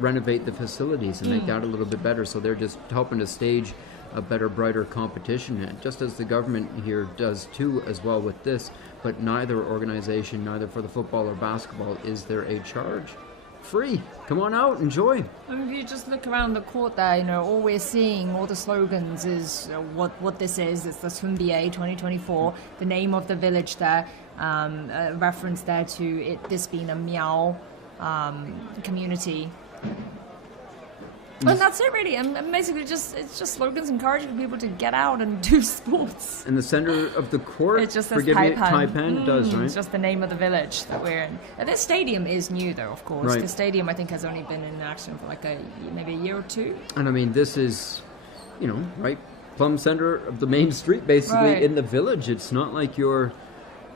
renovate the facilities and make that a little bit better. So they're just helping to stage a better, brighter competition, and just as the government here does too as well with this. But neither organization, neither for the football or basketball, is there a charge. Free. Come on out, enjoy. I mean, if you just look around the court there, all we're seeing, all the slogans is what this is. It's the Tunbiye 2024, the name of the village there, a reference there to this being a Miao community. And that's it, really. And basically, it's just slogans encouraging people to get out and do sports. In the center of the court, it just says Taipan does, right? It's just the name of the village that we're in. And this stadium is new, though, of course. Right. The stadium, I think, has only been in action for maybe a year or two. And I mean, this is, right plumb center of the main street, basically, in the village. It's not like you're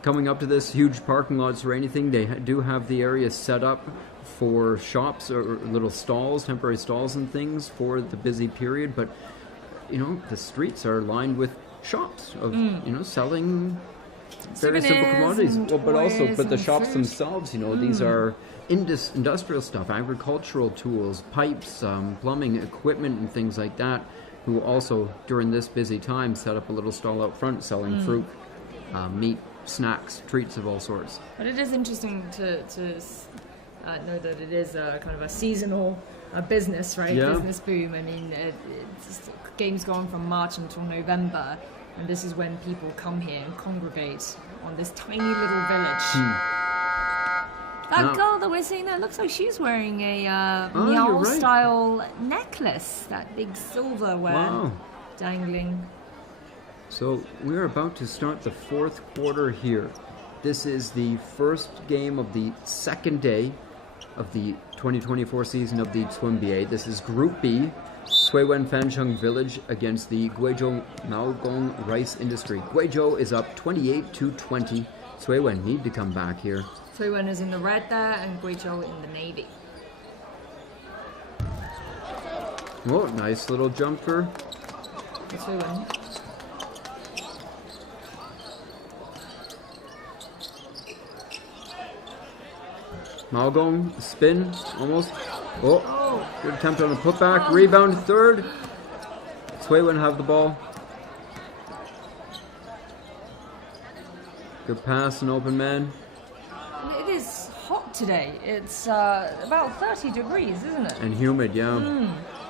coming up to this huge parking lots or anything. They do have the area set up for shops or little stalls, temporary stalls and things for the busy period, but the streets are lined with shops of selling very simple commodities. But the shops themselves, these are industrial stuff, agricultural tools, pipes, plumbing equipment and things like that, who also during this busy time set up a little stall out front selling fruit, meat, snacks, treats of all sorts. But it is interesting to know that it is a kind of a seasonal business, right? Yeah. Business boom. I mean, games go on from March until November, and this is when people come here and congregate on this tiny little village. That girl that we're seeing there looks like she's wearing a Miao-style necklace, that big silverware dangling. So we're about to start the fourth quarter here. This is the first game of the second day of the 2024 season of the Tunbiye. This is Group B, Suiwen Fancheng Village against the Guizhou Maogong Rice Industry. Guizhou is up 28-20. Suiwen need to come back here. Suiwen is in the red there, and Guizhou in the navy. Oh, nice little jumper. Suiwen. Maogong, spin, almost. Oh, good attempt on a putback. Rebound, third. Suiwen have the ball. Good pass, an open man. It is hot today. It's about 30 degrees, isn't it? And humid, yeah.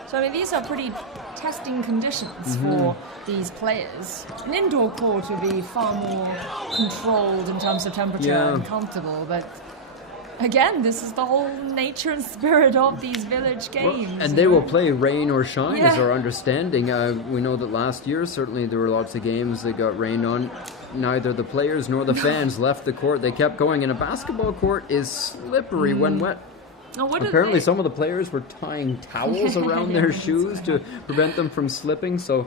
So, I mean, these are pretty testing conditions for these players. An indoor court would be far more controlled in terms of temperature and comfortable, but again, this is the whole nature and spirit of these village games. Well, and they will play rain or shine, is our understanding. We know that last year, certainly there were lots of games that got rained on. Neither the players nor the fans left the court. They kept going, and a basketball court is slippery when wet. Apparently some of the players were tying towels around their shoes to prevent them from slipping, so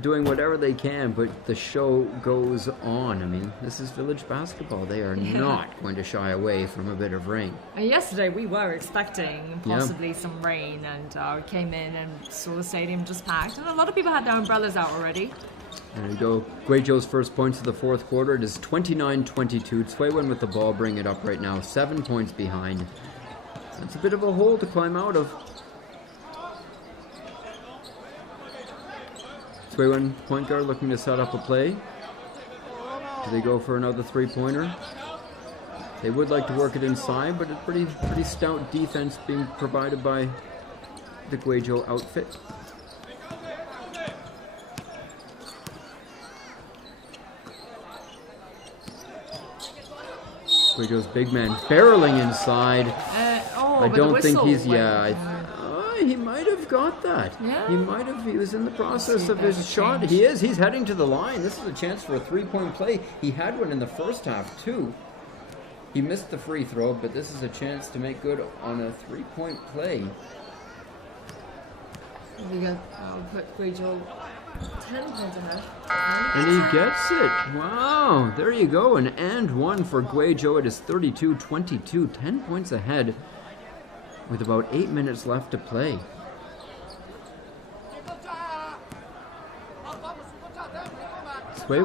doing whatever they can, but the show goes on. I mean, this is village basketball. They are not going to shy away from a bit of rain. And yesterday we were expecting possibly some rain, and we came in and saw the stadium just packed, and a lot of people had their umbrellas out already. There you go. Guizhou's first points of the fourth quarter. It is 29-22. Cui with the ball, bring it up right now. 7 points behind. That's a bit of a hole to climb out of. Cui point guard looking to set up a play. Do they go for another three-pointer? They would like to work it inside, but a pretty stout defense being provided by the Guizhou outfit. Guizhou's big man barreling inside. I don't think he's. He might have got that. Yeah. He might have. He was in the process of his shot. He is. He's heading to the line. This is a chance for a three-point play. He had one in the first half too. He missed the free throw, but this is a chance to make good on a three-point play. I'll put Guizhou 10 points ahead. And he gets it. Wow. There you go. An and one for Guizhou. It is 32-22. 10 points ahead with about 8 minutes left to play. Cui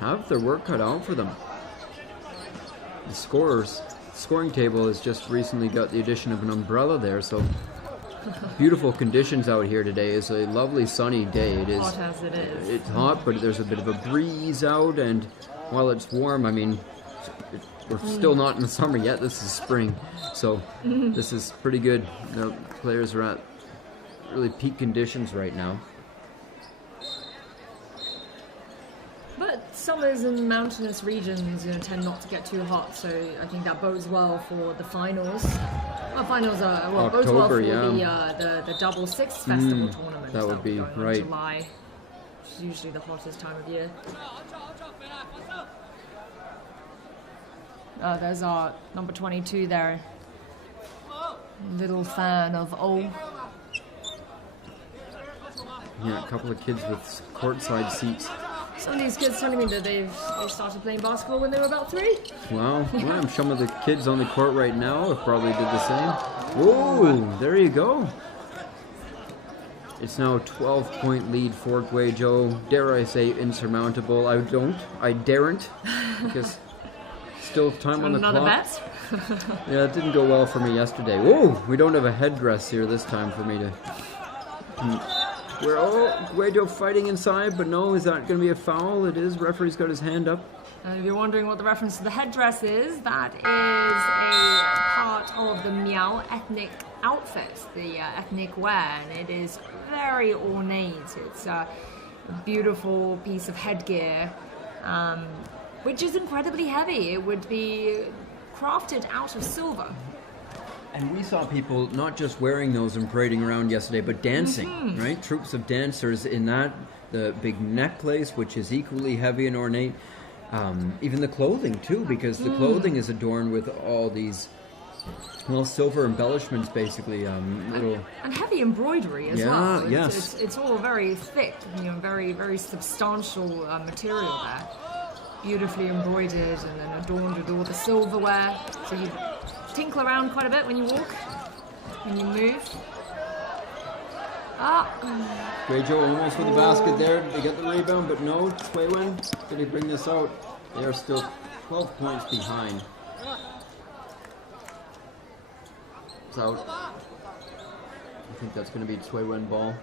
have their work cut out for them. The scoring table has just recently got the addition of an umbrella there, so beautiful conditions out here today. It's a lovely sunny day. It is hot as it is. It's hot, but there's a bit of a breeze out, and while it's warm, I mean, we're still not in the summer yet. This is spring, so this is pretty good. The players are at really peak conditions right now. But summers in mountainous regions, tend not to get too hot, so I think that bodes well for the finals. Well, finals are bodes well for the Double Six Festival tournament. That would be right. In July, which is usually the hottest time of year. There's our number 22 there. Little fan of O. Yeah, a couple of kids with courtside seats. Some of these kids telling me that they started playing basketball when they were about 3. Wow, some of the kids on the court right now have probably did the same. Whoa, there you go. It's now a 12-point lead for Guizhou. Dare I say insurmountable? I daren't, because still time on the clock. Another bet? Yeah, it didn't go well for me yesterday. Whoa, we don't have a headdress here this time for me to... Guizhou fighting inside, but no, is that going to be a foul? It is. Referee's got his hand up. If you're wondering what the reference to the headdress is, that is a part of the Miao ethnic outfit, the ethnic wear, and it is very ornate. It's a beautiful piece of headgear, which is incredibly heavy. It would be crafted out of silver. And we saw people not just wearing those and parading around yesterday, but dancing, right? Troops of dancers in that. The big necklace, which is equally heavy and ornate. Even the clothing, too, because the clothing is adorned with all these, silver embellishments, basically. And heavy embroidery as well. Yes. It's all very thick, very, very substantial material there. Beautifully embroidered and then adorned with all the silverware. So you tinkle around quite a bit when you walk, when you move. Guizhou almost with the basket there. They get the rebound, but no. Cui going to bring this out. They are still 12 points behind. It's out. I think that's going to be Cui ball.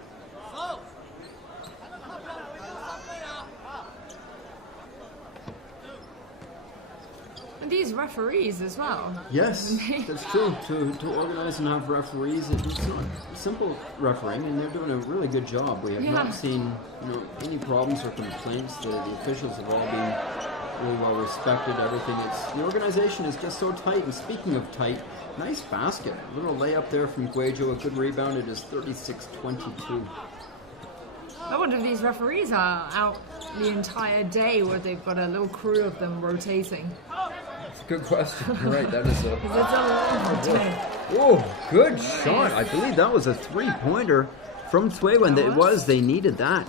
And these referees as well. Yes, that's true. To organize and have referees, it's not simple refereeing, and they're doing a really good job. We have not seen any problems or complaints. The officials have all been really well respected. Everything. The organization is just so tight. And speaking of tight, nice basket. A little layup there from Guizhou. A good rebound. It is 36-22. I wonder if these referees are out the entire day, where they've got a little crew of them rotating. Good question. You're right. That is a... It's a long day. Oh, good shot. I believe that was a three-pointer from Cui. They needed that.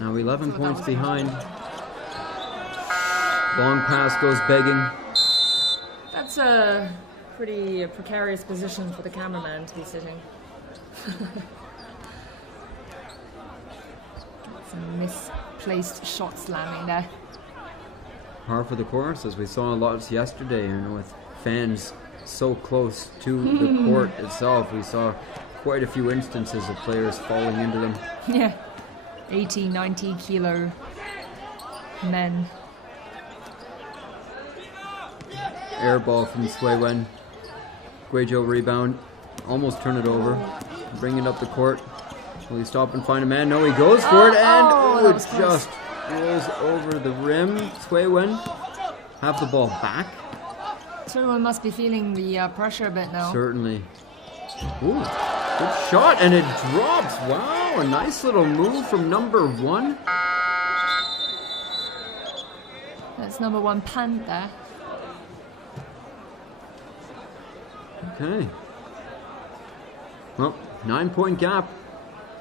Now 11 points behind. Long pass goes begging. That's a pretty precarious position for the cameraman to be sitting. Some misplaced shots landing there. Par for the course, as we saw a lot yesterday, with fans so close to the court itself. We saw quite a few instances of players falling into them. Yeah, 80, 90 kilo men. Air ball from Cui Wen. Guizhou rebound. Almost turn it over. Bring it up the court. Will he stop and find a man? No, he goes for it, and it just rolls over the rim. Cui Wen have the ball back. Cui Wen must be feeling the pressure a bit now. Certainly. Ooh, good shot, and it drops. Wow, a nice little move from number 1. That's number 1 Pan there. Okay. Well, 9-point gap.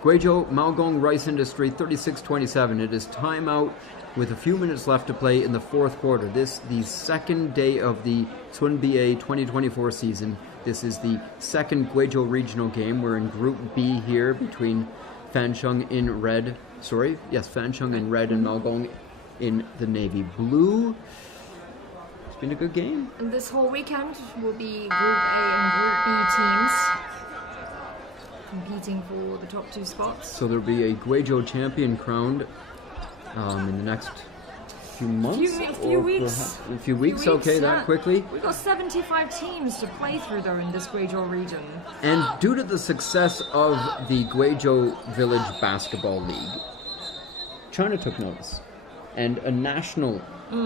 Guizhou, Maogong Rice Industry, 36-27. It is timeout with a few minutes left to play in the 4th quarter. This the second day of the CGTN 2024 season. This is the second Guizhou regional game. We're in Group B here between Fancheng in red. Fancheng in red and Maogong in the navy blue. It's been a good game. And this whole weekend will be Group A and Group B teams competing for the top 2 spots. So there'll be a Guizhou champion crowned in the next few months? A few weeks. A few weeks, okay, that quickly. We've got 75 teams to play through, though, in this Guizhou region. And due to the success of the Guizhou Village Basketball League, China took notice. And a national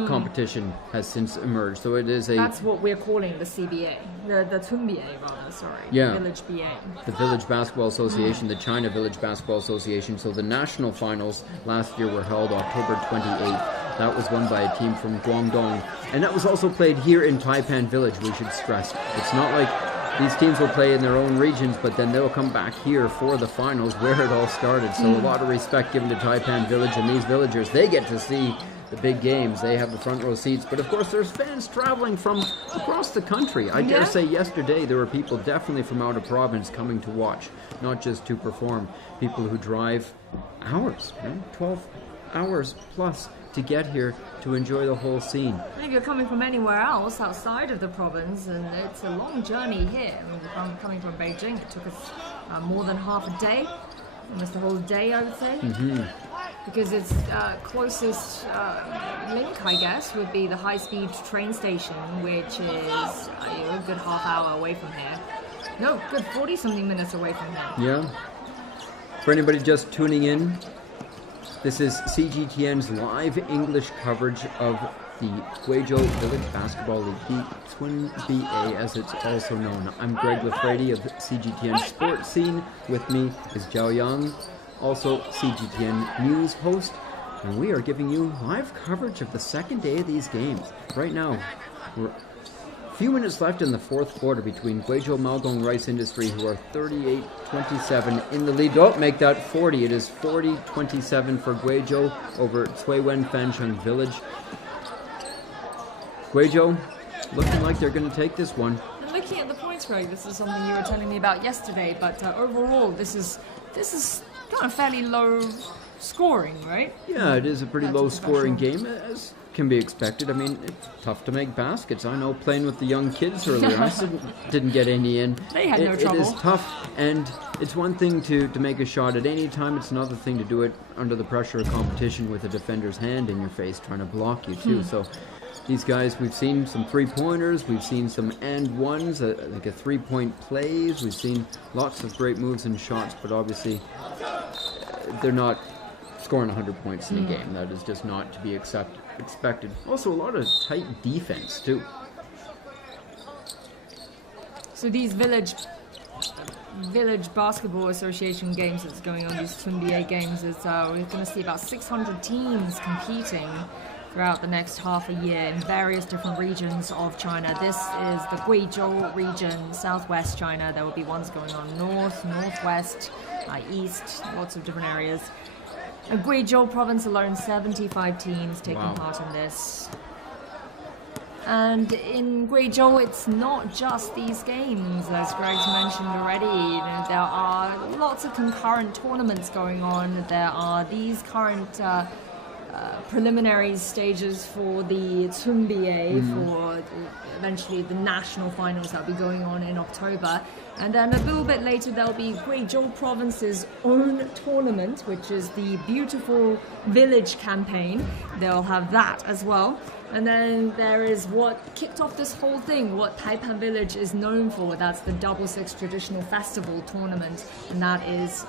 competition has since emerged. So it is That's what we're calling the CBA. The Tunbia, rather, sorry. Yeah. Village BA. The Village Basketball Association, the China Village Basketball Association. So the national finals last year were held October 28th. That was won by a team from Guangdong. And that was also played here in Taipan Village, we should stress. It's not like these teams will play in their own regions, but then they'll come back here for the finals where it all started. So a lot of respect given to Taipan Village, and these villagers, they get to see the big games. They have the front row seats. But of course, there's fans traveling from across the country. I dare say yesterday there were people definitely from out of province coming to watch, not just to perform. People who drive hours, 12 hours plus to get here to enjoy the whole scene. If you're coming from anywhere else outside of the province, and it's a long journey here. I mean, from coming from Beijing, it took us more than half a day, almost a whole day, I would say. Because its closest link, I guess, would be the high-speed train station, which is a good half hour away from here. No, good 40-something minutes away from here. Yeah. For anybody just tuning in, this is CGTN's live English coverage of the Guizhou Village Basketball League, the Twin BA as it's also known. I'm Greg Lafrady of CGTN Sports Scene. With me is Zhao Yang, also CGTN News host, and we are giving you live coverage of the second day of these games. Right now, we're a few minutes left in the 4th quarter between Guizhou Maogong Rice Industry, who are 38-27 in the lead. Don't make that 40. It is 40-27 for Guizhou over Cui Wen Fancheng Village. Guizhou looking like they're going to take this one. And looking at the points, Greg, this is something you were telling me about yesterday, but overall, this is kind of fairly low scoring, right? Yeah, it is a pretty low scoring game, as can be expected. I mean, it's tough to make baskets. I know, playing with the young kids earlier, I didn't get any in. They had no trouble. It is tough, and it's one thing to make a shot at any time. It's another thing to do it under the pressure of competition with a defender's hand in your face trying to block you too. So these guys, we've seen some three-pointers, we've seen some and-ones, like a three-point plays. We've seen lots of great moves and shots, but obviously they're not scoring 100 points in a game. That is just not to be expected. Also, a lot of tight defense, too. So these Village Basketball Association games that's going on, these NBA games, is we're going to see about 600 teams competing throughout the next half a year in various different regions of China. This is the Guizhou region, southwest China. There will be ones going on north, northwest, east, lots of different areas. Guizhou province alone, 75 teams taking part in this. And in Guizhou, it's not just these games, as Greg's mentioned already. You know, there are lots of concurrent tournaments going on. There are these current preliminary stages for the Cunbi, for eventually the national finals that will be going on in October. And then a little bit later, there'll be Guizhou Province's own tournament, which is the Beautiful Village campaign. They'll have that as well. And then there is what kicked off this whole thing, what Taipan Village is known for. That's the Double Six Traditional Festival tournament. And that is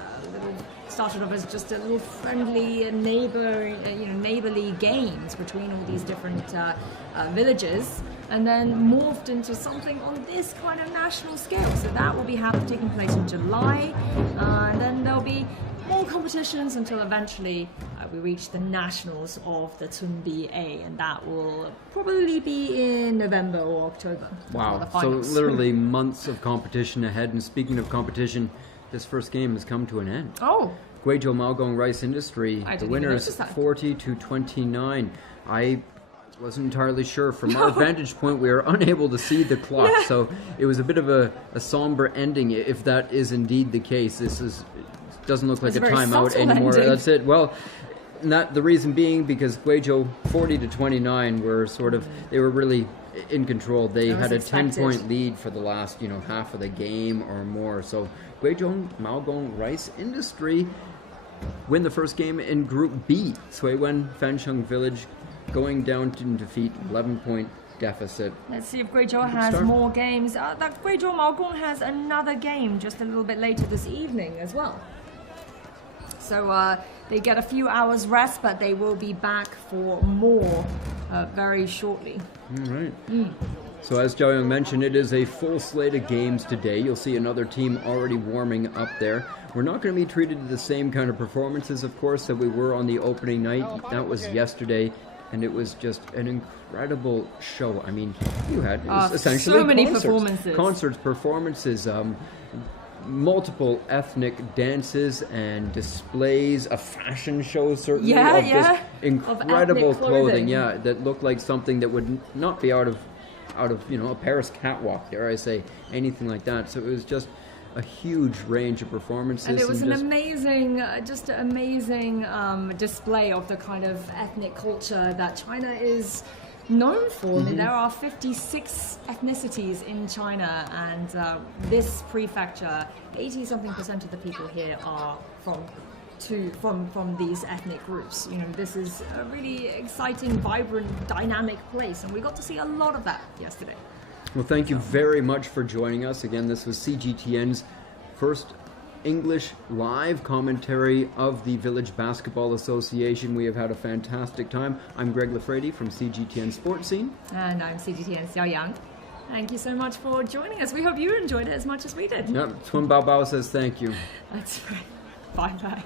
started off as just a little friendly neighborly games between all these different villages, and then morphed into something on this kind of national scale. So that will be taking place in July, and then there'll be more competitions until eventually we reach the nationals of the Cunbi, and that will probably be in November or October. Wow, so literally months of competition ahead. And speaking of competition, this first game has come to an end. Oh. Guizhou Maogong Rice Industry, the winners 40-29. I wasn't entirely sure. From our vantage point, we were unable to see the clock, so it was a bit of a somber ending, if that is indeed the case. Doesn't look like a timeout anymore. Ending. That's it. Well, not the reason being because Guizhou 40-29 were they were really in control. They had a 10-point lead for the last half of the game or more. So Guizhou Maogong Rice Industry win the first game in Group B. Suiwen Fansheng Village going down to defeat, 11-point deficit. Let's see if Guizhou has more games. That Guizhou Maogong has another game just a little bit later this evening as well. So they get a few hours rest, but they will be back for more very shortly. All right. So as Zhao Yang mentioned, it is a full slate of games today. You'll see another team already warming up there. We're not going to be treated to the same kind of performances, of course, that we were on the opening night. That was yesterday, and it was just an incredible show. I mean, you had essentially so many performances, multiple ethnic dances and displays, a fashion show certainly of just incredible clothing, that looked like something that would not be out of a Paris catwalk, dare I say, anything like that. So it was just a huge range of performances. And it was an amazing display of the kind of ethnic culture that China is known for. I mean, there are 56 ethnicities in China, and this prefecture, 80-something% of the people here are from these ethnic groups. This is a really exciting, vibrant, dynamic place, and we got to see a lot of that yesterday. Well, thank you very much for joining us. Again, this was CGTN's first English live commentary of the Village Basketball Association. We have had a fantastic time. I'm Greg Lafredi from CGTN Sports Scene. And I'm CGTN Xiao Yang. Thank you so much for joining us. We hope you enjoyed it as much as we did. Yep, Twin Bao Bao says thank you. That's right. Bye-bye.